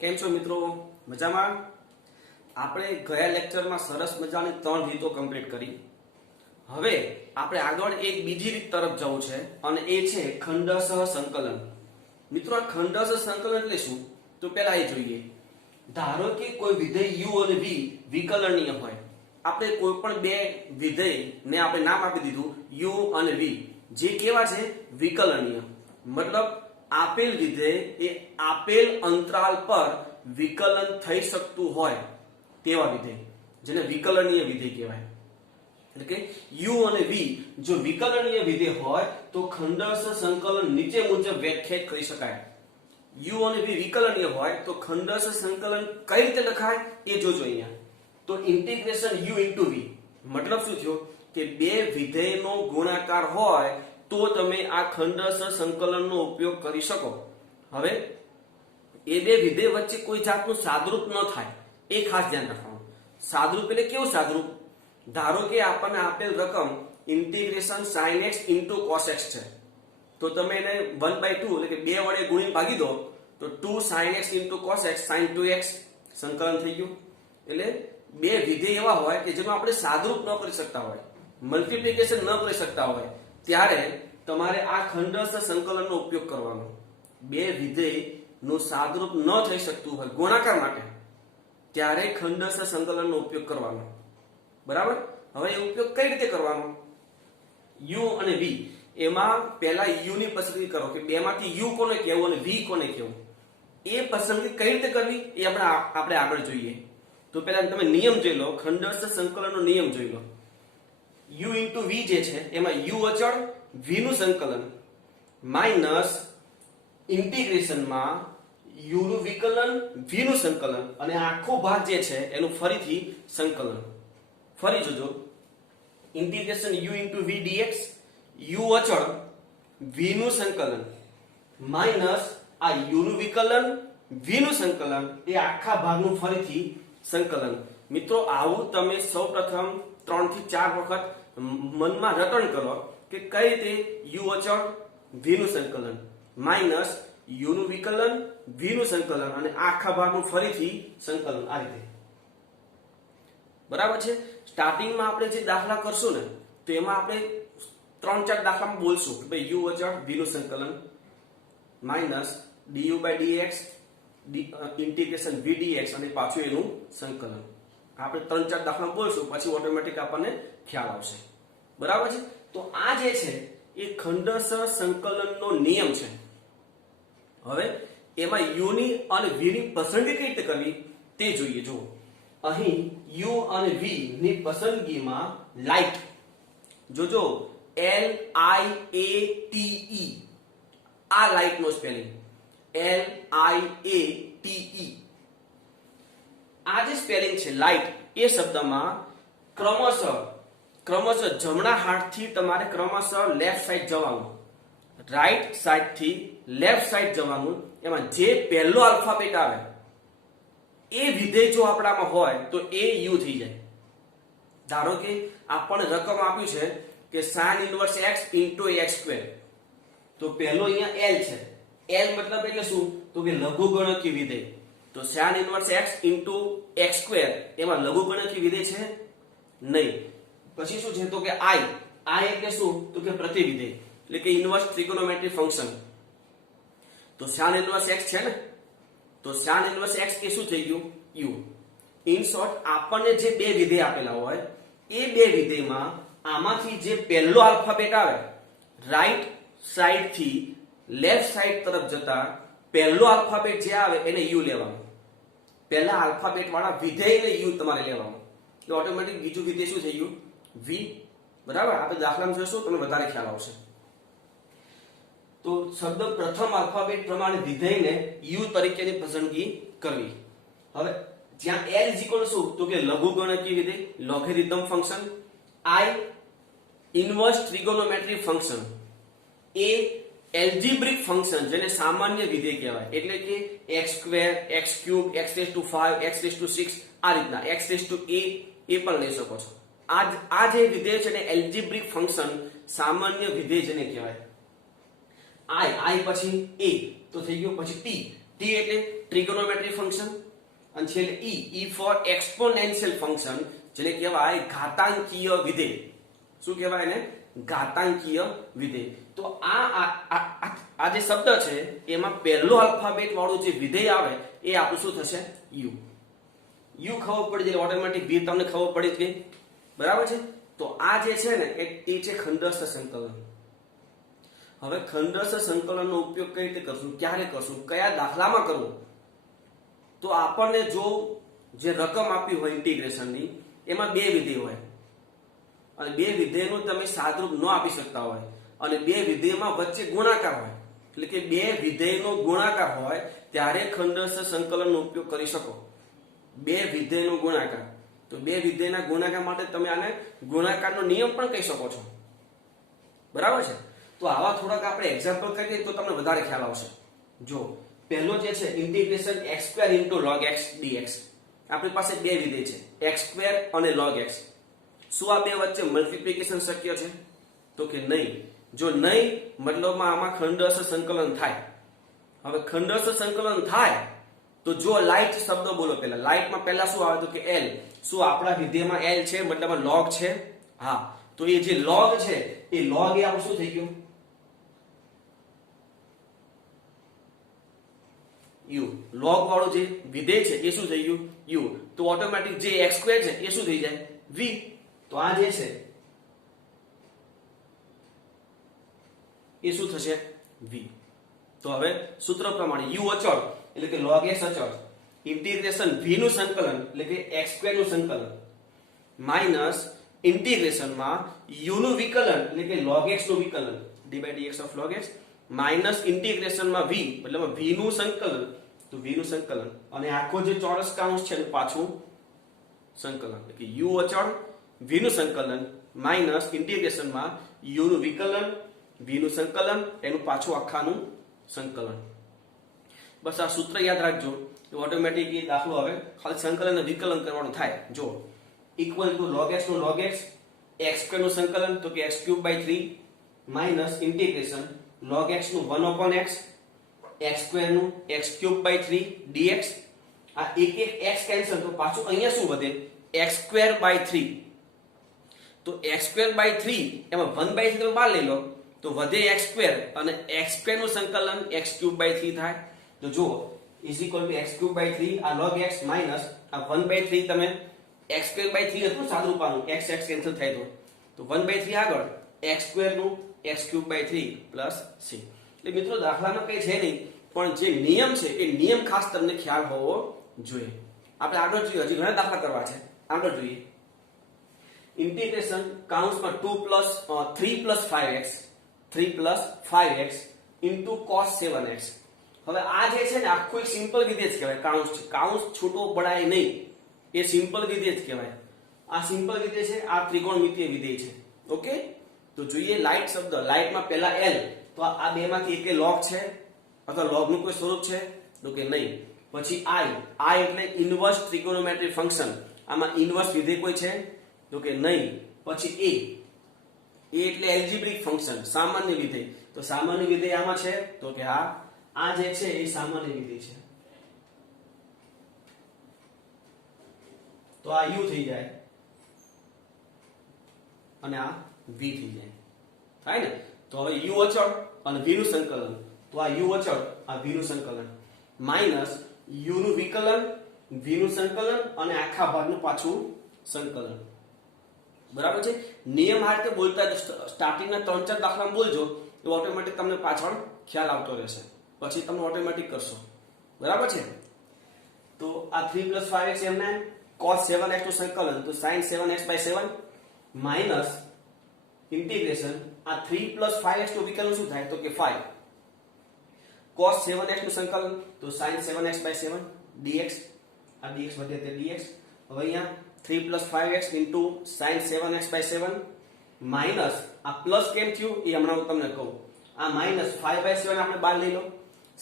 કેમ છો મિત્રો? મજામાં? આપણે ગયા લેક્ચરમાં સરસ મજાની 3 રીતો કમ્પ્લીટ કરી. હવે આપણે આગળ એક બીજી રીત તરફ જવું છે અને એ છે ખંડશઃ સંકલન. મિત્રો, આ ખંડશઃ સંકલન એટલે શું? તો પહેલા એ જોઈએ. ધારો કે કોઈ વિધેય u અને v વિકલનીય હોય. આપણે કોઈ પણ બે વિધેયને આપણે નામ આપી દીધું u અને v, જે કેવા છે? વિકલનીય. મતલબ આપેલ વિધેય એ આપેલ અંતરાલ પર વિકલન થઈ શકતું હોય તેવા વિધેય, જેને વિકલનીય વિધેય કહેવાય. એટલે કે u અને v જો વિકલનીય વિધેય હોય તો ખંડશઃ સંકલન નીચે મુજબ વ્યાખ્યાયિત કરી શકાય. u અને v વિકલનીય હોય તો ખંડશઃ સંકલન કઈ રીતે લખાય એ જોજો અહીંયા. તો ઇન્ટિગ્રેશન u into v મતલબ શું થયો કે બે વિધેયનો ગુણાકાર હોય તો તમે આ ખંડશઃ સંકલનનો ઉપયોગ કરી શકો. હવે એ બે વિધેય વચ્ચે કોઈ જાતનું સાદરૂપ ન થાય એ ખાસ ધ્યાન રાખવાનું. સાદરૂપ એટલે કેવું સાદરૂપ? ધારો કે આપણને આપેલ રકમ integration sin x into cos x છે, તો તમે એને 1/2 એટલે કે 2 વડે ગુણીને ભાગી દો તો 2 sin x into cos x sin 2x સંકલન થઈ ગયું. એટલે બે વિધેય એવા હોય કે જેમાં આપણે સાદરૂપ ન કરી શકતા હોય, મલ્ટીપ્લિકેશન ન કરી શકતા હોય, ત્યારે તમારે આ ખંડશઃ સંકલનનો ઉપયોગ કરવાનો. બે વિધેયનું સાદરૂપ ન થઈ શકતું હોય ગુણાકાર માટે, ત્યારે ખંડશઃ સંકલનનો ઉપયોગ કરવાનો. બરાબર? હવે એ ઉપયોગ કઈ રીતે કરવાનો? u અને v એમાં પહેલા u ની પસંદગી કરો કે બેમાંથી u કોને કહેવું અને v કોને કહેવું. એ પસંદગી કઈ રીતે કરવી એ આપણે આગળ જોઈએ. તો પહેલા તમે નિયમ જોઈ લો, ખંડશઃ સંકલનનો નિયમ જોઈ લો. u into v જે છે એમાં u અચળ, v નું સંકલન માઈનસ ઇન્ટિગ્રેશનમાં u નું વિકલન, v નું સંકલન અને આખો ભાગ જે છે એનું ફરીથી સંકલન. ફરી જોજો, integration u into v dx, u અચળ, v નું સંકલન માઈનસ આ u નું વિકલન, v નું સંકલન એ આખા ભાગનું ફરીથી સંકલન. મિત્રો, આવું તમે સૌપ્રથમ 3 થી 4 વખત મનમાં રટણ કરો કે કઈ રીતે u અચળ, v નું સંકલન માઈનસ u નું વિકલન, v નું સંકલન અને આખા ભાગનું ફરીથી સંકલન. આ રીતે. બરાબર છે? સ્ટાર્ટિંગમાં આપણે જે દાખલા કરશું ને તો એમાં આપણે 3-4 દાખલામાં બોલશું કે ભાઈ u અચળ, v નું સંકલન minus du/dx integration v dx અને પાછું એનું સંકલન. આપણે 3-4 દાખલા બોલશું પછી ઓટોમેટિક આપણને ખ્યાલ આવશે. બરાબર છે? તો આ જે છે એ ખંડશઃ સંકલનનો નિયમ છે. હવે એમાં u ની અને v ની પસંદગી કઈ રીતે કરવી તે જોઈએ. જુઓ, અહીં u અને v ની પસંદગીમાં લાઇટ જોજો, LIATE આ લાઇટ નો સ્પેલિંગ LIATE. આ જે સ્પેલિંગ છે લાઇટ એ શબ્દમાં ક્રમશઃ જમણા હાથથી તમારે ક્રમશઃ લેફ્ટ સાઈડ જવાનું, રાઈટ સાઈડ થી લેફ્ટ સાઈડ જવાનું. એમાં જે પહેલો આલ્ફાબેટ આવે એ વિધેય જો આપણામાં હોય તો એ u થઈ જાય. ધારો કે આપણને રકમ આપ્યું છે કે sin inverse x into x², તો પહેલો અહીંયા l છે. l મતલબ એટલે શું? તો કે લઘુગણકીય વિધેય. તો sin inverse x into x² એમાં લઘુગણકીય વિધેય છે નહીં. પછી શું છે? તો કે i એટલે શું? તો કે પ્રતિવિધેય, એટલે કે ઇન્વર્સ ટ્રિગોનોમેટ્રિક ફંક્શન. તો sin inverse x છે ને, તો sin inverse x એ શું થઈ ગયું? u. ઇન શોર્ટ, આપણને જે બે વિધેય આપેલા હોય એ બે વિધેયમાં આમાંથી જે પહેલો આલ્ફાબેટ આવે રાઈટ સાઈડ થી લેફ્ટ સાઈડ તરફ જતા પહેલો આલ્ફાબેટ જે આવે એને u લેવાનો. પહેલા આલ્ફાબેટ વાળા વિધેયને u તમારે લેવાનો. એટલે ઓટોમેટિક બીજું વિધેય શું થઈ ગયું? v. બરાબર? આપણે દાખલામાં જોઈશું તમને વધારે ખ્યાલ આવશે. તો શબ્દ પ્રથમ આલ્ફાબેટ પ્રમાણે વિધેયને u તરીકેની પસંદગી કરવી. હવે જ્યાં l શું? તો કે લઘુગણકીય વિધેય, logarithm function. i inverse trigonometric function. a algebraic function, જેને સામાન્ય વિધેય કહેવાય. એટલે કે x² x³ x⁵ x⁶ આ રીતના x⁴ એ પણ લઈ શકો છો. આ જે વિધેય છે ને એલ્જીબ્રિક ફંક્શન, સામાન્ય વિધેય જેને કહેવાય. i પછી a તો થઈ ગયો, પછી t ટી એટલે ટ્રિગોનોમેટ્રી ફંક્શન અને છેલ્લે ઈ ફોર એક્સપોનેન્શિયલ ફંક્શન, જેને કહેવાય ઘાતાંકીય વિધેય. શું કહેવાય એને? ઘાતાંકીય વિધેય. તો આ જે શબ્દ છે એમાં પહેલો આલ્ફાબેટ વાળું જે વિધેય આવે એ આપણું શું થશે? યુ. યુ ખબર પડી જાય ઓટોમેટિક v તમને ખબર પડી જ ગઈ, બરાબર છે. તો આ જે છે ને એ છે ખંડસ્થ સંકલન. હવે ખંડસ્થ સંકલનનો ઉપયોગ કઈ રીતે કરશું, ક્યારે કરશું, કયા દાખલામાં કરવું? તો આપણને જો જે રકમ આપી હોય ઇન્ટિગ્રેશનની એમાં બે વિધેય હોય અને બે વિધેયનું તમે સાદરૂપ ન આપી શકતા હોય અને બે વિધેયમાં વચ્ચે ગુણાકાર હોય, એટલે કે બે વિધેયનો ગુણાકાર હોય ત્યારે ખંડસ્થ સંકલનનો ઉપયોગ કરી શકો. બે વિધેયનો ગુણાકાર, તો બે વિધેયના ગુણાકાર માટે તમે આને ગુણાકારનો નિયમ પણ કહી શકો છો, બરાબર છે. તો આવા થોડાક આપણે એક્ઝામ્પલ કરીએ તો તમને વધારે ખ્યાલ આવશે. જો પહેલો જે છે integration x² * log x dx. આપણી પાસે બે વિધેય છે x² અને log x. શું આ બે વચ્ચે મલ્ટીપ્લિકેશન શક્ય છે? તો કે નહીં. જો નહીં, મતલબમાં આમાં ખંડસ્થ સંકલન થાય. હવે ખંડસ્થ સંકલન થાય તો જો લાઇટ શબ્દ બોલો, પહેલા લાઇટમાં પહેલા શું આવે? તો કે l. શું આપણા વિધેયમાં l છે, મતલબમાં log છે? હા. તો એ જે log છે એ log એ આપણું શું થઈ ગયું? u. log વાળું જે વિધેય છે એ શું થઈ ગયું? u. તો ઓટોમેટિક જે x² છે એ શું થઈ જાય? v. તો આ જે છે એ શું થશે? v. તો હવે સૂત્ર પ્રમાણે u અચળ એટલે કે log x અચળ ઇન્ટિગ્રેશન v નું સંકલન એટલે કે x² નું સંકલન માઈનસ ઇન્ટિગ્રેશનમાં u નું વિકલન એટલે કે log x નું વિકલન d/dx of log x minus ઇન્ટિગ્રેશનમાં v મતલબ v નું સંકલન, તો v નું સંકલન અને આખો જે ચોરસ કૌંસ છે પાછું સંકલન એટલે કે u અચળ v નું સંકલન માઈનસ ઇન્ટિગ્રેશનમાં u નું વિકલન v નું સંકલન એનું પાછું આખાનું સંકલન. બસ આ સૂત્ર યાદ રાખજો. ઓટોમેટિક એ દાખલો હવે ખાલી સંકલન અને વિકલન કરવાનું થાય. જો ઇક્વલ ટુ log x નું log x, x² નું સંકલન તો કે x³/3 minus integration log x નું 1/x, x² નું x³/3 dx. આ એક x કેન્સલ તો પાછું અહીંયા શું વધે? x²/3. તો x²/3 એમાં 1/3 તમે બહાર લઈ લો તો વધે x² અને x² નું સંકલન x³/3 થાય. તો જુઓ x³/3 આ log x માઈનસ આ 1/3 તમે x²/3 હતું સાદુરૂપાનું x કેન્સલ થાય તો 1/3 આગળ x² નું x³/3 પ્લસ c. એટલે મિત્રો દાખલામાં કઈ છે નહીં, પણ જે નિયમ છે એ નિયમ ખાસ તમને ખ્યાલ હોવો જોઈએ. આપણે આગળ જોઈએ, હજી ઘણા દાખલા કરવા છે. આગળ જોઈએ ઇન્ટિગ્રેશન કૌંસમાં 3 + 5x into cos 7x. હવે આ જે છે ને આખું એક સિમ્પલ વિધેય કહેવાય. કૌંસ છે, કૌંસ છૂટો પડાય નહીં, એ સિમ્પલ વિધેય કહેવાય. આ સિમ્પલ વિધેય છે, આ ત્રિકોણમિતિય વિધેય છે. ઓકે. તો જોઈએ લાઇટ શબ્દ. લાઇટમાં પહેલા l, તો આ બેમાંથી એકે log છે અથવા log નું કોઈ સ્વરૂપ છે? તો કે નહીં. પછી i એટલે ઇન્વર્સ ટ્રિગોનોમેટ્રી ફંક્શન. આમાં ઇન્વર્સ વિધેય કોઈ છે? તો કે નહીં. પછી a એટલે એલ્જિબ્રિક ફંક્શન, સામાન્ય વિધેય. તો સામાન્ય વિધેય આમાં છે? તો કે હા, આ જે છે એ સામાન્ય વિધેય છે. તો આ u થઈ જાય અને આ v થઈ જાય, થાય ને? તો હવે u અચળ અને v નું સંકલન, તો આ u અચળ આ v નું સંકલન માઈનસ u નું વિકલન v નું સંકલન અને આખા ભાગનું પાછું સંકલન. બરાબર છે. નિયમ આ રીતે બોલતા સ્ટાર્ટિંગના 3-4 દાખલામાં બોલજો તો ઓટોમેટિક તમને પાછળ ખ્યાલ આવતો રહેશે, પછી તમે ઓટોમેટિક કરશો. બરાબર છે. તો આ 3 + 5x એમને cos 7x નું સંકલન તો sin 7x/7 માઈનસ ઇન્ટિગ્રેશન આ 3 + 5x નું વિકલન શું થાય? તો કે 5 cos 7x નું સંકલન તો sin 7x/7 dx. આ dx વધે તે dx. હવે અહીંયા 3 + 5x into sin 7x/7 minus આ પ્લસ કેમ થયું એ હમણાં હું તમને કહું. આ માઈનસ 5/7 આપણે બહાર લઈ લો.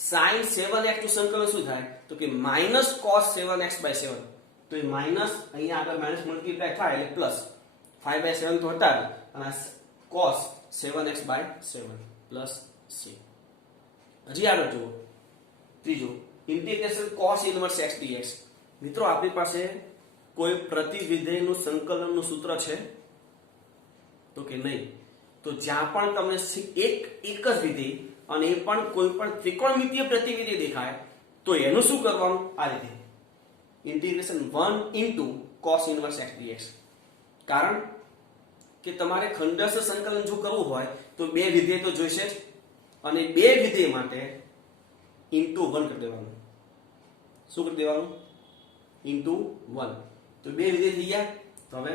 sin 7x નું સંકલન શું થાય? તો કે માઈનસ cos 7x/7. તો એ માઈનસ અહીંયા આગળ માઈનસ મલ્ટીપ્લાય થાય એટલે પ્લસ 5/7 તો હટાવી અને cos 7x/7 પ્લસ c. હજી આગળ જુઓ ત્રીજું integration cos inverse x dx. મિત્રો આપણી પાસે કોઈ પ્રતિવિધેયનું સંકલનનું સૂત્ર છે તો કે નહીં. તો જ્યાં પણ તમને એક જ વિધેય અને એ પણ કોઈ પણ ત્રિકોણમિતીય પ્રતિવિધેય દેખાય તો એનું શું કરવાનું? આ રીતે integration 1 into cos inverse x dx. કારણ કે તમારે ખંડસ્થ સંકલન જો કરવું હોય તો બે વિધેય તો જોઈશે જ અને બે વિધેય માટે into 1 કરી દેવાનું. શું કરી દેવાનું? into 1. તો બે વિધેય થઈ ગયા. તો હવે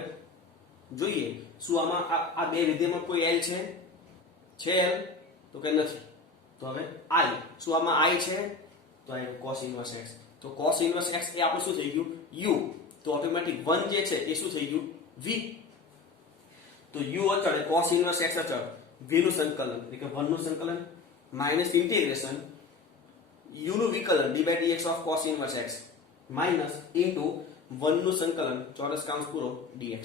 જોઈએ શું આમાં આ બે વિધેયમાં કોઈ l છે l તો કે નથી. તો હવે i શું આમાં i છે તો આ cos ઇન્વર્સ x. તો cos ઇન્વર્સ x એ આપણે શું થઈ ગયું? u. તો ઓટોમેટિક 1 જે છે એ શું થઈ ગયું? v. તો u અચળ cos ઇન્વર્સ x અચળ v નું સંકલન એટલે કે 1 નું સંકલન માઈનસ ઇન્ટિગ્રેશન u નું વિકલન d/dx of cos inverse x minus into 1 નું સંકલન ચોરસ કૌંસ પૂરો dx.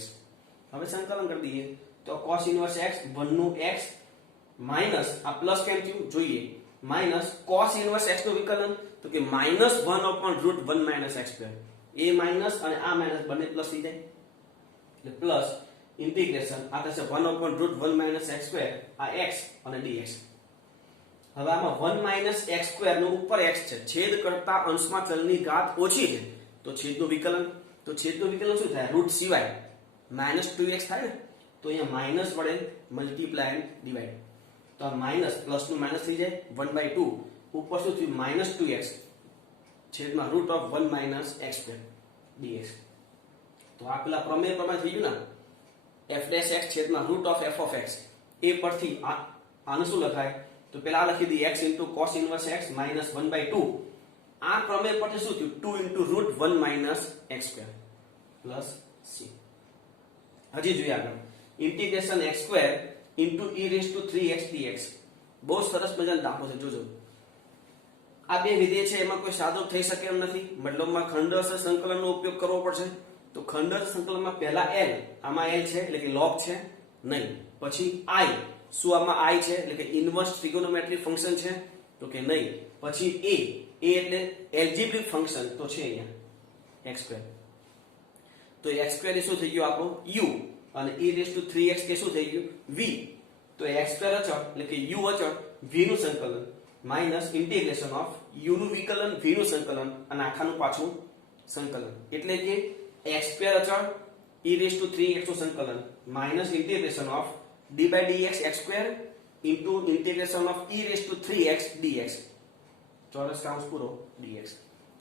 હવે સંકલન કરી દઈએ તો cos ઇન્વર્સ x 1 નું x માઈનસ આ પ્લસ કેમ થયું જોઈએ માઈનસ cos ઇન્વર્સ x નું વિકલન તો કે minus 1 upon root 1 minus x square. એ માઈનસ અને આ માઈનસ બંને પ્લસ થઈ જાય એટલે પ્લસ ઇન્ટિગ્રેશન આ થશે 1 upon root 1 minus x square આ x અને dx. હવે આમાં 1 માઈનસ x સ્ક્વેર નું ઉપર x છે છેદ કરતા અંશમાં ચલની ઘાત ઓછી છે તો છેદનું વિકલન. તો છેદનું વિકલન શું થાય? રૂટ સિવાય -2x થાય ને તો અહીંયા માઈનસ વડે મલ્ટીપ્લાય એન્ડ ડિવાઈડ. તો આ માઈનસ પ્લસ નું માઈનસ થઈ જાય 1/2 ઉપર શું થયું -2x છેદમાં root of 1 minus x square dx. તો આ પેલા પ્રમેય પ્રમાણે થઈ ગયું ને f' x છેદમાં root of f of x. એ પરથી આનું શું લખાય? તો પેલા લખી દી x into cos inverse x minus 1/2. આ પ્રમેય પરથી શું થયું? 2 into root 1 minus x square plus c. હજી જોઈએ આગળ integration x square into e raised to 3x dx. બહુ સરસ મજાનો દાખલો છે જોજો. આ બે વિધેય છે એમાં કોઈ સાદો થઈ શકે એમ નથી મતલબમાં ખંડસ્થ સંકલનનો ઉપયોગ કરવો પડશે. તો ખંડસ્થ સંકલનમાં પહેલા l આમાં l છે એટલે કે log છે નહીં. પછી i શું આમાં i છે એટલે કે ઇન્વર્સ ટ્રિગોનોમેટ્રિક ફંક્શન છે તો કે નહીં. પછી a એટલે એલ્જિબ્રિક ફંક્શન તો છે અહીંયા x સ્ક્વેર. તો x સ્ક્વેર એ શું થઈ ગયું આપણો u અને e raised to 3x કે શું થઈ ગયું v. તો x સ્ક્વેર અચળ એટલે કે u અચળ v નું સંકલન માઈનસ ઇન્ટિગ્રેશન ઓફ u નું વિકલન v નું સંકલન અને આખાનું પાછું સંકલન એટલે કે x સ્ક્વેર અચળ e raised to 3x નું સંકલન minus integration of d/dx x square into integration of e raised to 3x dx ચોરસ કૌંસ પૂરો dx.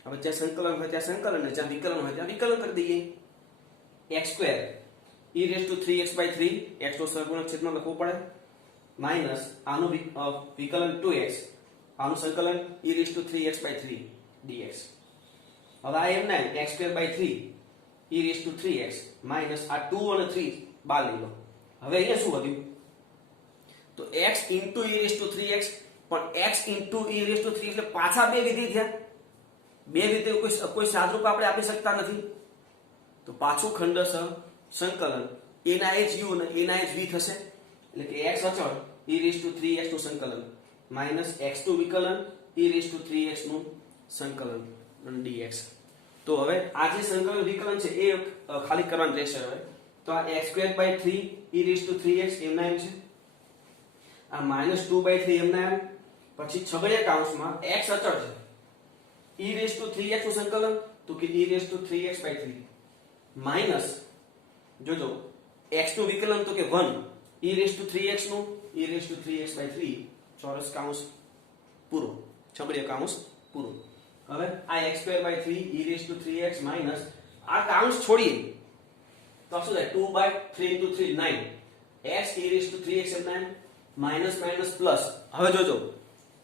હવે જ્યાં સંકલન હોય ત્યાં સંકલન ને જ્યાં વિકલન હોય ત્યાં વિકલન કરી દઈએ. x square e raised to 3x/3 x નો સહગુણક છેદમાં લખવું પડે માઈનસ આનું વિકલન 2x આનું સંકલન e raised to 3x/3 dx. હવે આ એમ ના x²/3 e raised to 3x minus આ 2 અને 3 બાર લઈ લો. હવે અહીંયા શું વધ્યું? તો x into e raised to 3x પણ x into e raised to 3 એટલે પાછા બે વિધેય થયા. બે વિધેય કોઈ સાદરૂપ આપણે આપી શકતા નથી. તો પાછું ખંડસ્થ સંકલન a ના h u અને a ના h v થશે એટલે કે x અચળ e raised to 3x નું સંકલન માઈનસ x નું વિકલન e raised to 3x નું સંકલન dx. તો હવે આ જે સંકલન વિકલન છે એ ખાલી કરવાનું રહેશે. હવે તો આ x²/3 e raised to 3x એમના એમ છે આ -2/3 એમના એમ પછી છગડીયા કૌંસમાં x અચળ છે e raised to 3x નું સંકલન તો કે e raised to 3x/3 minus જોજો x નું વિકલન તો કે 1 e raised to 3x નું e raised to 3x/3 ચોરસ કૌંસ પૂરો છગડીયા કૌંસ પૂરો. હવે આ x²/3 e raised to 3x minus આ કૌંસ છોડીએ તો શું થાય 2/3 into 3 9 x e raised to 3x એમ માઈનસ માઈનસ પ્લસ. હવે જોજો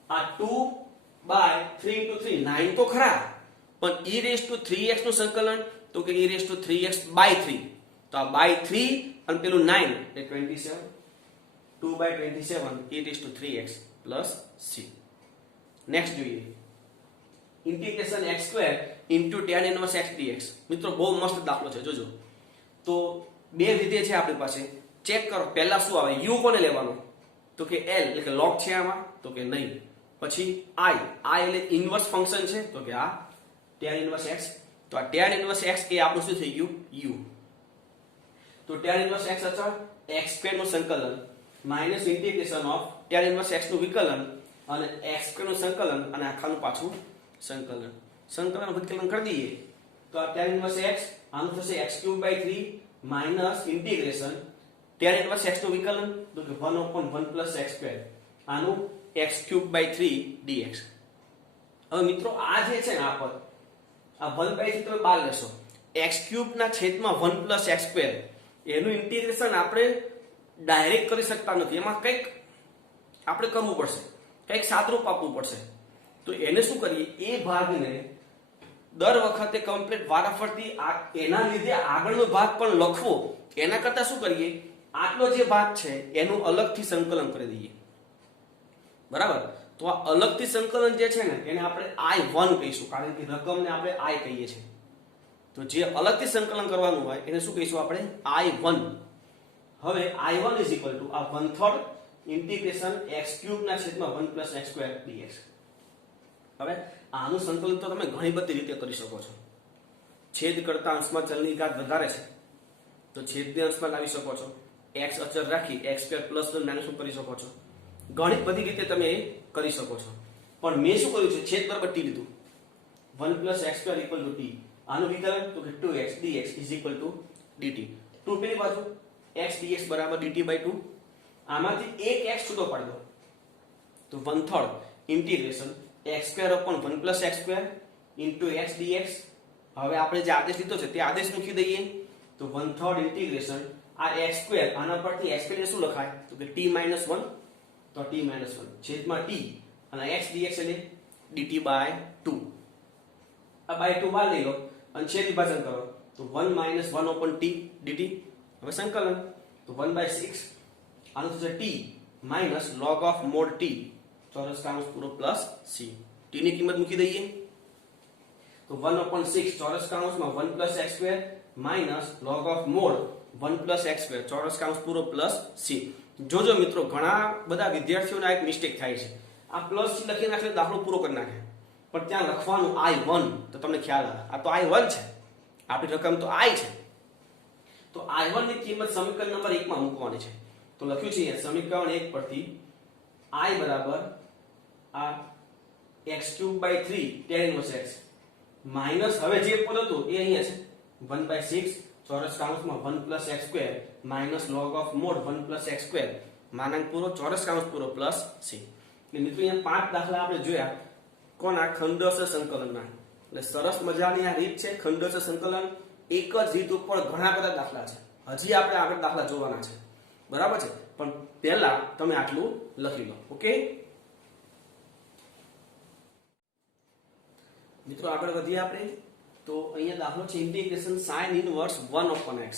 આ 2/3 into 3 9 તો ખરા પણ e raised to 3x નું સંકલન તો કે e raised to 3x/3 તો આ by 3 અને પેલું 9 એટલે 27 2/27 e raised to 3x plus c. Next જોઈએ integration x² into tan inverse x dx. મિત્રો બહુ મસ્ત દાખલો છે જોજો. તો બે વિધેય છે આપણી પાસે ચેક કરો પહેલા શું આવે u કોને લેવાનો તો કે l એટલે કે log છે આમાં તો કે નહીં. પછી i એટલે ઇન્વર્સ ફંક્શન છે તો કે આ tan ઇન્વર્સ x, તો આ tan ઇન્વર્સ x એ આપણું શું થઈ ગયું u, તો tan ઇન્વર્સ x અચળ x² નું સંકલન minus integration of tan inverse x નું વિકલન અને x² નું સંકલન અને આખાનું પાછું સંકલન વિકલન કરી દઈએ તો આ tan ઇન્વર્સ x આનું થશે x³ 3 minus integration tan inverse x નું વિકલન તો કે 1/1 + x² આનું x³ 3 dx. હવે મિત્રો આ જે છે ને આ પદ આ 1/3 તમે બહાર લેશો, x³ ના છેદમાં 1 + x² એનું ઇન્ટિગ્રેશન આપણે ડાયરેક્ટ કરી શકતા નથી, એમાં કંઈક આપણે કરવું પડશે, કંઈક સાદરૂપ આપવું પડશે. તો એને શું કરીએ, એ ભાગને દર વખતે કમ્પ્લીટ વારાફરતી એના લીધે આગળનો ભાગ પણ લખવો એના કરતા શું કરીએ, આટલો જે ભાગ છે એનું અલગથી સંકલન કરી દઈએ. બરાબર, તો આ અલગથી સંકલન જે છે ને એને આપણે I1 કહીશું, કારણ કે રકમને આપણે I કહીએ છીએ. તો જે અલગથી સંકલન કરવાનું હોય એને શું કહીશું આપણે I1. હવે I1 = આ 1/3 ઇન્ટિગ્રેશન x³ ના છેદમાં 1 + x² dx. હવે આનું સંકલન તો તમે ઘણી બધી રીતે કરી શકો છો. છેદ કરતા અંશમાં ચલની ઘાત વધારે છે તો છેદને અંશમાં લાવી શકો છો, x અચળ રાખી x² + માઈનસ કરી શકો છો, ઘણી બધી રીતે તમે એ કરી શકો છો. પણ મેં શું કર્યું છે, છેદ બરાબર t લીધું, 1 + x² = t, આનું વિકલન તો કે 2x dx = dt. 2 પેલી બાજુ x dx = dt/2, આમાંથી એક x છૂટો પાડી દો તો 1/3 integration x² / 1 + x² * x dx. હવે આપણે જે આદેશ લીધો છે તે આદેશ મૂકી દઈએ તો 1/3 ઇન્ટિગ્રેશન આ x² આના પરથી x² ને શું લખાય તો કે t - 1, તો t - 1 છેદમાં t અને x dx એટલે dt/2. આ /2 બાર લઈ લો અને છેદ વિભાજન કરો તો 1 - 1/t dt. હવે સંકલન તો 1/6 આનું થશે t - log of mod t ચોરસ કાઉંસ પૂરો પ્લસ c. t ની કિંમત મૂકી દઈએ તો 1/6 ચોરસ કાઉંસમાં 1 + x² - log of mod 1 + x² ચોરસ કાઉંસ પૂરો પ્લસ c. જોજો મિત્રો, ઘણા બધા વિદ્યાર્થીઓને એક મિસ્ટેક થાય છે, આ પ્લસ c લખી નાખે દાખલો પૂરો કરી નાખે, પણ ત્યાં લખવાનું I1 તો તમને ખ્યાલ આવે આ તો I1 છે, આપણી રકમ તો I છે. તો I1 ની કિંમત સમીકરણ નંબર 1 માં મૂકવાની છે. તો લખ્યું છે અહીંયા સમીકરણ 1 પરથી I બરાબર આ x³ 3 tan inverse x minus હવે જે પદ હતું એ અહીંયા છે 1/6 ચોરસ કાઉંસમાં 1 + x² minus log of mod 1 + x² માનાંક પૂરો ચોરસ કાઉંસ પૂરો પ્લસ c. એટલે મિત્રો અહીંયા 5 દાખલા આપણે જોયા કોના ખંડોસ્થ સંકલનના. એટલે સરસ મજાની આ રીત છે ખંડોસ્થ સંકલન. એક જ રીત ઉપર ઘણા બધા દાખલા છે, હજી આપણે આગળ દાખલા જોવાના છે, બરાબર છે, પણ પહેલા તમે આટલું લખી લો. ઓકે મિત્રો, આગળ વધીએ આપણે. તો અહીંયા દાખલો છે ઇન્ટિગ્રેશન sin ઇન્વર્સ 1/x.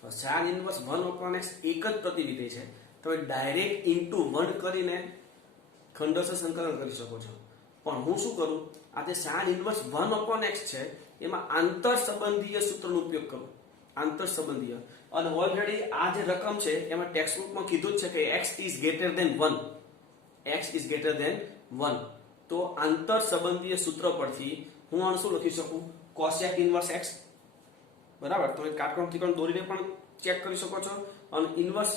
તો sin ઇન્વર્સ 1/x એક જ પ્રતિવિધેય છે, તમે ડાયરેક્ટ ઇન્ટુ 1 કરીને ખંડોસ્થ સંકલન કરી શકો છો. પણ હું શું કરું, આ જે sin ઇન્વર્સ 1/x છે એમાં આંતર સંબંધીય સૂત્રનો ઉપયોગ કરું, આંતર સંબંધીય. અને ઓલરેડી આ જે રકમ છે એમાં ટેક્સ્ટ બુકમાં કીધું જ છે કે x is greater than 1, x is greater than 1. તો આંતર સંબંધીય સૂત્ર પરથી હું આને શું લખી શકું, cosec ઇન્વર્સ x. બરાબર, તમે કાટકોણ ત્રિકોણ દોરીને પણ ચેક કરી શકો છો અને ઇન્વર્સ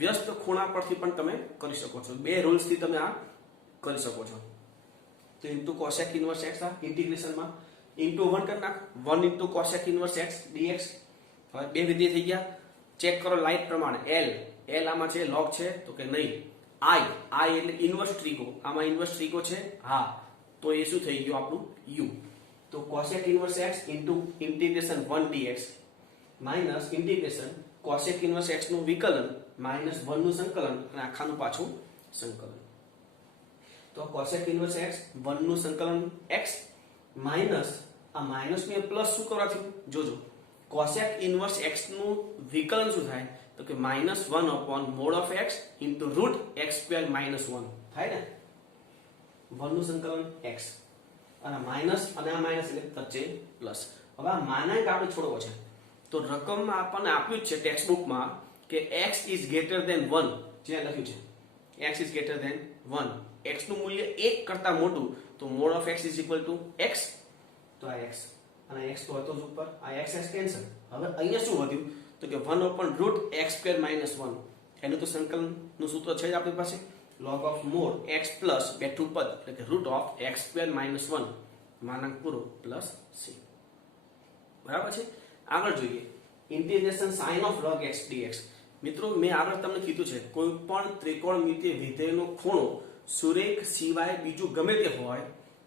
વ્યસ્ત ખૂણા પરથી પણ તમે કરી શકો છો. બે રૂલ્સ થી તમે આ કરી શકો છો. તો ઇન્ટુ cosec ઇન્વર્સ x આ ઇન્ટિગ્રેશનમાં ઇન્ટુ 1 કરી નાખ, 1 into cosec inverse x dx. હવે બે વિધેય થઈ ગયા. ચેક કરો લાઈટ પ્રમાણે. l આમાં છે, log છે તો કે નહીં. I એટલે ઇન્વર્સ ટ્રીગો, આમાં ઇન્વર્સ ટ્રીગો છે હા, તો એ શું થઈ ગયું આપણું u. તો cosec inverse x into integration 1 dx minus integration cosec inverse x નું વિકલન માઈનસ 1 નું સંકલન અને આખાનું પાછું સંકલન. તો cosec ઇન્વર્સ x 1 નું સંકલન x માઈનસ આ માઈનસ ને પ્લસ શું કરવાથી જોજો, cosec ઇન્વર્સ x નું વિકલન શું થાય તો કે -1/mod of x into root x² - 1 થાય ને. 1 નું સંકલન x અને માઈનસ અને આ માઈનસ એટલે વચ્ચે પ્લસ. હવે આ માનાંક આપણે છોડવો છે તો રકમમાં આપણને આપ્યું જ છે ટેક્સ્ટ બુકમાં કે x is greater than 1, જે લખ્યું છે x is greater than 1, x નું મૂલ્ય 1 કરતા મોટું તો mod of x is equal to x, તો આ x અને x તો હતો જ ઉપર, આ x કેન્સલ. હવે અહીંયા શું વધ્યું તો કે 1 upon root x square minus 1, એનું તો સંકલનનું સૂત્ર છે જ આપણી પાસે, log of mod x plus બેઠું પદ એટલે કે root of x square minus 1 માનાંક પૂરો પ્લસ c. બરાબર છે. આગળ જોઈએ integration sin of log x dx. મિત્રો મેં આગળ તમને કીધું છે કોઈ પણ ત્રિકોણમિતિય વિધેયનો ખૂણો સુરેખ સિવાય બીજું ગમે તે હોય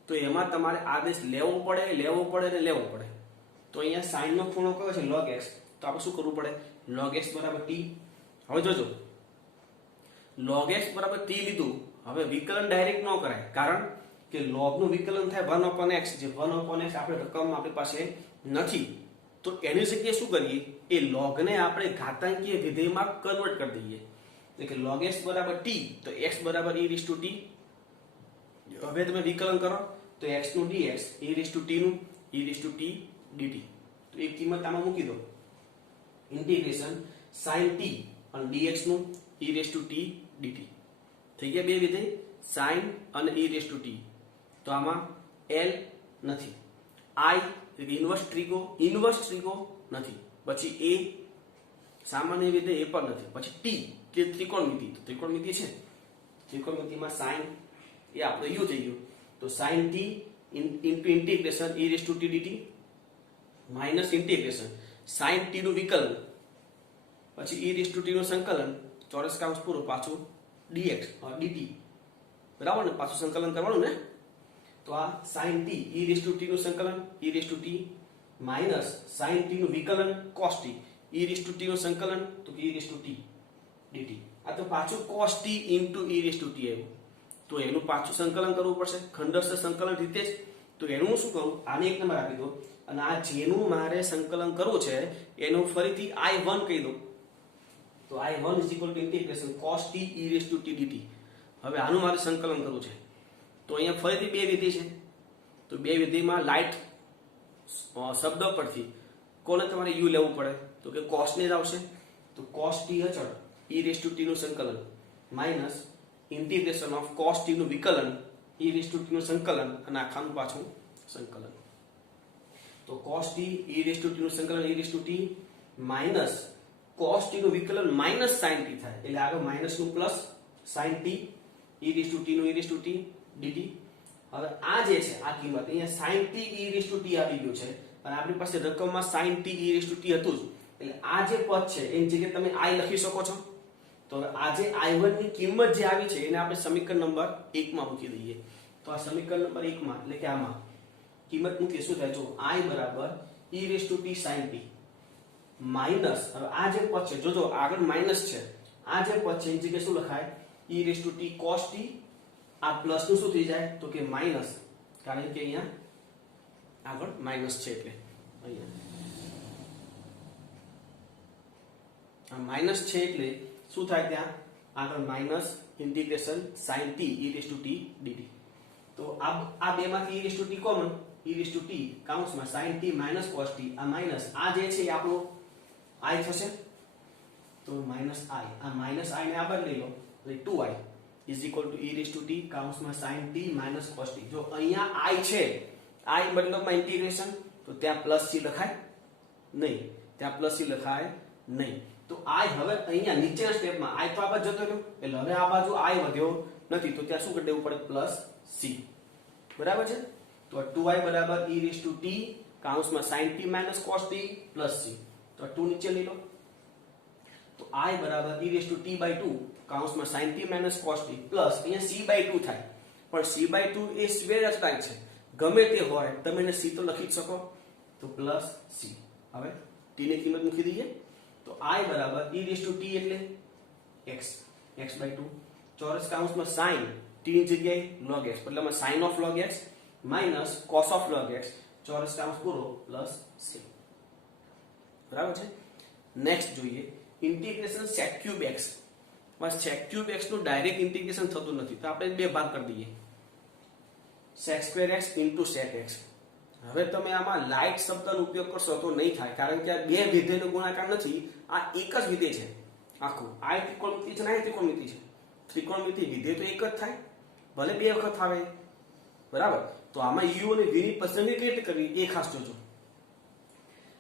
તો એમાં તમારે આદેશ લેવો પડે ને લેવો પડે. તો અહીંયા sin નો ખૂણો કયો છે log x, તો આપણે શું કરવું પડે log x બરાબર t. હવે જોજો log x બરાબર t લીધું, હવે વિકલન ડાયરેક્ટ ન કરાય કારણ કે log નું વિકલન થાય 1 upon x, જે 1 upon x આપણે રકમ આપણી પાસે નથી, તો એની જગ્યાએ શું કરીએ એ log ને આપણે ઘાતાંકીય વિધેયમાં કન્વર્ટ કરી દઈએ એટલે કે log x બરાબર t તો x બરાબર e raised to t. હવે તમે વિકલન કરો તો x નું dx e raised to t નું e raised to t dt, તો એક કિંમત આમાં મૂકી દો ઇન્ટિગ્રેશન sin t અને dx નું e raised to t dt. થઈ ગયા બે વિધેય sin અને e raised to t. તો આમાં l નથી, I ઇન્વર્સ ત્રિકો નથી, પછી a સામાન્ય વિધેય એ પણ નથી, પછી t કે ત્રિકોણમિતિ, તો ત્રિકોણમિતિ છે, ત્રિકોણમિતિમાં sin એ આપણો u થઈ ગયો, તો sin t into integration e raised to t dt minus integration sin t નું વિકલન પછી e raised to t નું સંકલન ચોરસ કૌંસ પૂરો પાછું dx dt. બરાબર ને, પાછું સંકલન કરવાનું ને, તો આ sin t e raised to t નું સંકલન e raised to t minus sin t નું વિકલન cos t e raised to t નું સંકલન તો e raised to t dt. આ તો પાછું cos t into e raised to t આવ્યું, તો એનું પાછું સંકલન કરવું પડશે ખંડસ્થ સંકલન રીતે જ. તો એનું હું શું કરું આને એક નંબર આપી દો અને આ જેનું મારે સંકલન કરવું છે એનું ફરીથી I1 કહી દો, તો I1 is equal to integration cos t e raised to t dt. હવે આનું મારે સંકલન કરવું છે તો અહીંયા ફરીથી બે વિધેય છે, તો બે વિધેયમાં લાઈટ શબ્દ પરથી કોને તમારે u લેવું પડે તો કે cos ને જ આવશે, તો cos t અચળ e raised to t નું સંકલન minus integration of cos t નું વિકલન e raised to t નું સંકલન અને આખાનું પાછું સંકલન. તો cos t e raised to t નું સંકલન e raised to t minus cos t નું વિકલન માઈનસ sin t થાય એટલે આગળ માઈનસ નું plus sin t e raised to t નું e raised to t dt. હવે આ જે છે આ કિંમત અહીંયા sin t e raised to t આવી ગયું છે અને આપણી પાસે રકમમાં sin t e raised to t હતું જ, એટલે આ જે પદ છે એની જગ્યાએ તમે i લખી શકો છો. તો હવે આ જે I1 ની કિંમત જે આવી છે એને આપણે સમીકરણ નંબર 1 માં મૂકી દઈએ. તો આ સમીકરણ નંબર 1 માં એટલે કે આમાં કિંમત મૂકીએ શું થાય જો i બરાબર e raised to t sin t minus, હવે આ જે પદ છે જોજો આગળ માઈનસ છે, આ જે પદ છે એની જગ્યાએ શું લખાય e raised to t cos t, આ પ્લસ નું શું થઈ જાય તો કે માઈનસ, કારણ કે અહીંયા આગળ માઈનસ છે એટલે અહીંયા આ માઈનસ છે એટલે શું થાય ત્યાં આગળ minus integration sin t e raised to t dt. તો આ બે માંથી e raised to t common e raised to t કૌંસમાં sin t minus cos t, આ માઈનસ આ જે છે એ આપણો i થશે, તો માઈનસ i, આ માઈનસ i ને આ બદલી લો એટલે 2i is equal to e raised to t કૌંસમાં sin t minus cos t. જો અહીંયા i છે, i મતલબમાં ઇન્ટિગ્રેશન, તો ત્યાં પ્લસ c લખાય નહીં, ત્યાં પ્લસ c લખાય નહીં. તો i હવે અહીંયા નીચેના સ્ટેપમાં i તો આ બાજુ જતો રહ્યો એટલે હવે આ બાજુ i વધ્યો નથી, તો ત્યાં શું કરી દેવું પડે પ્લસ c. બરાબર છે, તો 2i બરાબર e raised to t કૌંસમાં sin t minus cos t plus c, તો 2 નીચે લઈ લો, તો i બરાબર e raised to t by 2 કૌંસમાં sin t minus cos t plus અહીંયા c by 2 થાય, પણ c by 2 એ સ્ક્વેર અચળાંક છે, ગમે તે હોય તમે એને c તો લખી જ શકો, તો પ્લસ c. હવે t ની કિંમત મૂકી દઈએ તો i બરાબર e raised to t એટલે x by 2 ચોરસ કૌંસમાં sin t ની જગ્યાએ log x મતલબમાં sin of log x minus cos of log x ચોરસ કૌંસ પૂરો પ્લસ c. બરાબર છે. નેક્સ્ટ જોઈએ ઇન્ટિગ્રેશન sec cube x. બસ sec cube x નું ડાયરેક્ટ ઇન્ટિગ્રેશન થતું નથી, તો આપણે બે ભાગ કરી દઈએ sec square x into sec x. હવે તમે આમાં લાઇટ શબ્દનો ઉપયોગ કરશો તો નહીં થાય, કારણ કે આ બે વિધેયનો ગુણાકાર નથી, આ એક જ વિધેય છે આખું, આ ત્રિકોણમિતિ છે ને આ ત્રિકોણમિતિ છે, ત્રિકોણમિતિય વિધેય તો એક જ થાય, ભલે બે વખત આવે, બરાબર. તો આમાં u અને v ની પસંદગી કઈ રીતે કરવી એ ખાસ જોજો.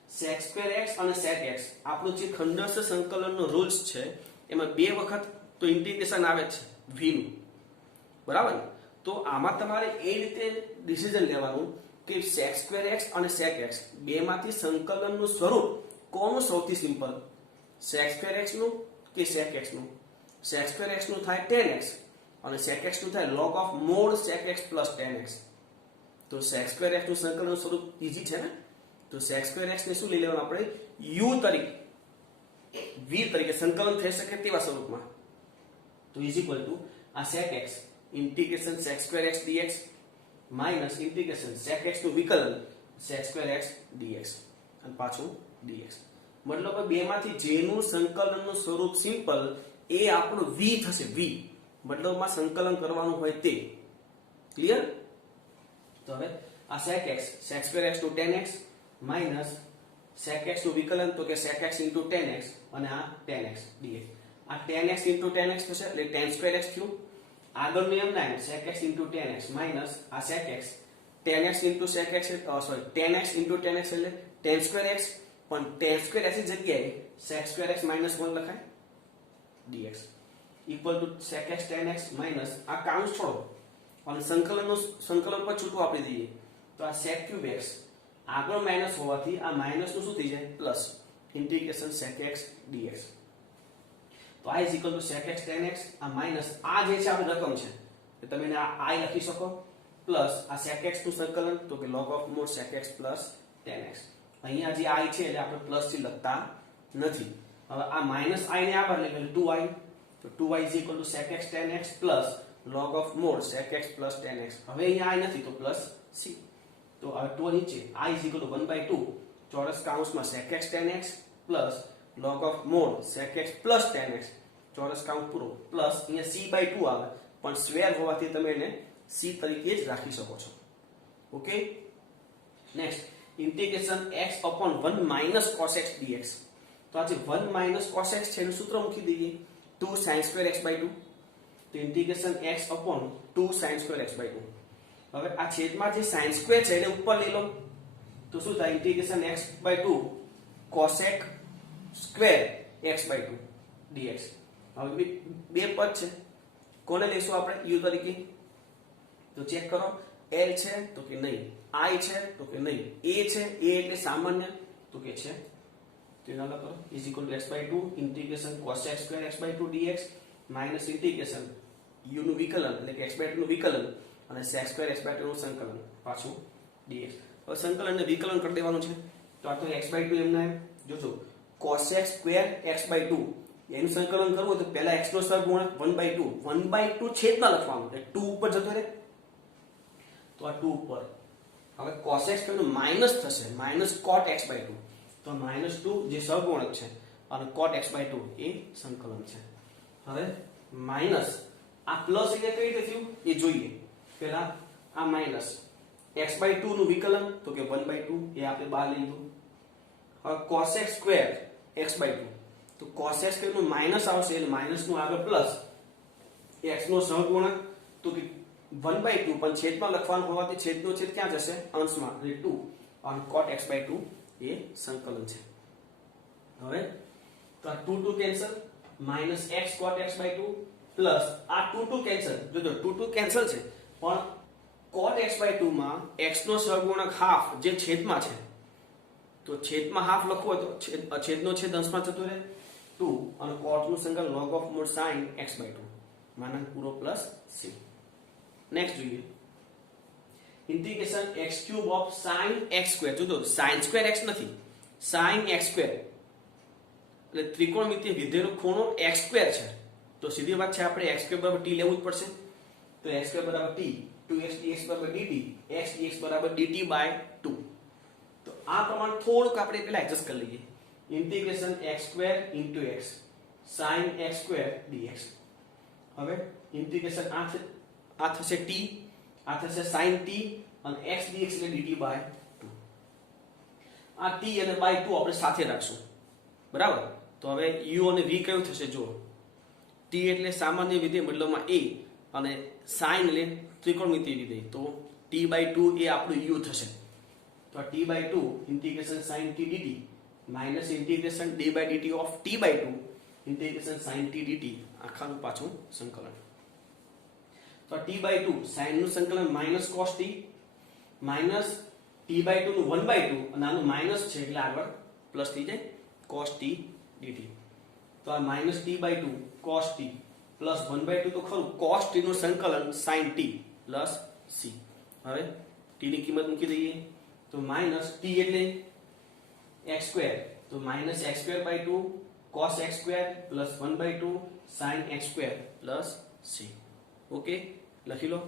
sec2x અને secx આપણું જે ખંડસ્થ સંકલનનો રૂલ્સ છે એમાં બે વખત તો ઇન્ટિગ્રેશન આવે છે v નું, બરાબર. તો આમાં તમારે એ રીતે ડિસિઝન લેવાનું કે sec2x અને secx બેમાંથી સંકલનનું સ્વરૂપ કોનું સૌથી સિમ્પલ, sec2x નું કે secx નું. sec2x નું થાય tan x અને secx નું થાય log of mod secx plus tan x. તો sec2x નું સંકલનનું સ્વરૂપ ઈઝી છે ને. તો sec2x ને શું લઈ લેવાનું આપણે, u તરીકે, v તરીકે સંકલન થઈ શકે તેવા સ્વરૂપમાં. તો ઇઝ ઇક્વલ ટુ આ secx integration sec2x dx minus integration secx નું વિકલન sec2x dx અને પાછું dx. મતલબ બેમાંથી જેનું સંકલનનું સ્વરૂપ સિમ્પલ એ આપણું v થશે, v મતલબમાં સંકલન કરવાનું હોય તે. ક્લિયર? તો હવે આ secx sec2x નું tan x માઈનસ secx નું વિકલન તો કે secx * tan x અને આ tan x dx. આ tan x * tan x થશે એટલે tan2x થયું. આગળ નિયમ ના secx * tan x માઈનસ આ secx tan x * secx tan x * tan x એટલે tan2x, પણ tan2x ની જગ્યાએ sec2x - 1 લખાય dx equal to secx tan x minus આ કાઉન્સ છોડો અને સંકલન પર છૂટું આપી દઈએ તો આ sec3x આગળ માઈનસ હોવાથી આ માઈનસ નું શું થઈ જાય પ્લસ ઇન્ટિગ્રેશન secx dx. તો i = secx tan x આ માઈનસ આ જે છે આપણી રકમ છે એ તમે એને આ i લખી શકો પ્લસ આ secx નું સંકલન તો કે log of mod secx plus tan x. અહીંયા જે i છે એટલે આપણે પ્લસ થી લખતા નથી. હવે આ માઈનસ i ને આ પર લખેલું 2i તો 2i = secx tan x plus log of mod secx plus tan x. હવે અહીંયા i નથી તો પ્લસ c. તો હવે તો નીચે i = 1/2 ચોરસ કૌંસમાં secx tan x plus log of mod secx plus tan x ચોરસ કૌંસ પૂરો પ્લસ અહીંયા c/2 આવે પણ સ્ક્વેર હોવાથી તમે એને c તરીકે જ રાખી શકો છો. Okay. Next integration x/1 - cos x dx. તો આ જે 1 - cos x છે એનું સૂત્ર મૂકી દઈએ 2 sin2x/2. તો ઇન્ટિગ્રેશન x/2 sin2x/2. હવે આ છેદમાં જે sin2 છે એને ઉપર લઈ લો તો શું થાય integration x/2 cosec square x/2 dx. હવે બે પદ છે કોને લેશું આપણે u તરીકે તો ચેક કરો l છે તો કે નહીં, i છે તો કે નહીં, a છે a એટલે સામાન્ય તો કે છે. તો એના લખો = x/2 integration cosec square x/2 dx minus integration u નું વિકલન એટલે કે x/2 નું વિકલન અને sec સ્ક્વેર x/2 નું સંકલન પાછું dx. હવે સંકલન ને વિકલન કરી દેવાનું છે તો આ તો x/2 એમને જોજો cosec સ્ક્વેર x/2 એનું સંકલન કરવું તો પહેલા x નો સહગુણક 1/2 છેદમાં લખવાનું એટલે 2 ઉપર જતો રહે તો આ 2 ઉપર. હવે cosec સ્ક્વેર નું માઈનસ થશે -cot x/2 તો -2 જે સહગુણક છે અને cot x/2 એ સંકલન છે. હવે માઈનસ આ પ્લસ એટલે કઈ રીતે થયું એ જોઈએ. પહેલા આ માઈનસ x/2 નું વિકલન તો કે 1/2 એ આપણે બહાર લઈ લીધું. હવે cosec સ્ક્વેર x/2 તો cosec સ્ક્વેર નું માઈનસ આવશે એટલે માઈનસ નું આગળ પ્લસ x નો સહગુણક તો કે 1/2 પણ છેદમાં લખવાનું હોવાથી છેદનો છેદ ક્યાં જશે અંશમાં એટલે 2 અને cot x/2 એ સંકલન છે. હવે તો આ 2 cancel -x cot x/2 plus આ 2 કેન્સલ જોજો 2 કેન્સલ છે પણ cot x/2 માં x નો સહગુણક હાફ જે છેદમાં છે તો છેદમાં હાફ લખવો તો છેદનો છેદ અંશમાં જતો રહે 2 અને cot નું સંકલન log of mod sin x/2 માનક પૂરો પ્લસ c. નેક્સ્ટ જોઈએ integration x³ of sin x² જોજો sin² x નથી sin x² એટલે ત્રિકોણમિતિય વિધેયનો ખૂણો x² છે તો સીધી વાત છે આપણે x² = t લેવું જ પડશે તો x² = t 2x dx = dt x dx = dt/2. તો આ પ્રમાણ થોડુંક આપણે પહેલા એડજસ્ટ કરી લઈએ integration x² * x sin x² dx. હવે ઇન્ટિગ્રેશન આ થશે t આ થશે sin t અને x dx એટલે dt/2. આ t અને /2 આપણે સાથે રાખશું બરાબર. તો હવે u અને v કયું થશે જો ટી એટલે સામાન્ય વિધેય મતલબમાં a અને sin એટલે ત્રિકોણમિતિય વિધેય, તો t/2 એ આપણું u થશે. તો t/2 integration sin t dt minus integration d/dt of t/2 integration sin t dt આખાનું પાછું સંકલન. તો t/2 sin નું સંકલન minus cos t minus t/2 નું 1/2 અને આનું માઇનસ છે એટલે આગળ પ્લસ થઈ જાય cos t dt. તો આ minus t/2 cos t plus 1/2 તો ખરું cos t નું સંકલન sin t પ્લસ c. હવે t ની કિંમત મૂકી દઈએ તો માઇનસ t એટલે x2 તો minus x2/2 cos x2 plus 1/2 sin x2 plus c. Okay, લખી લો.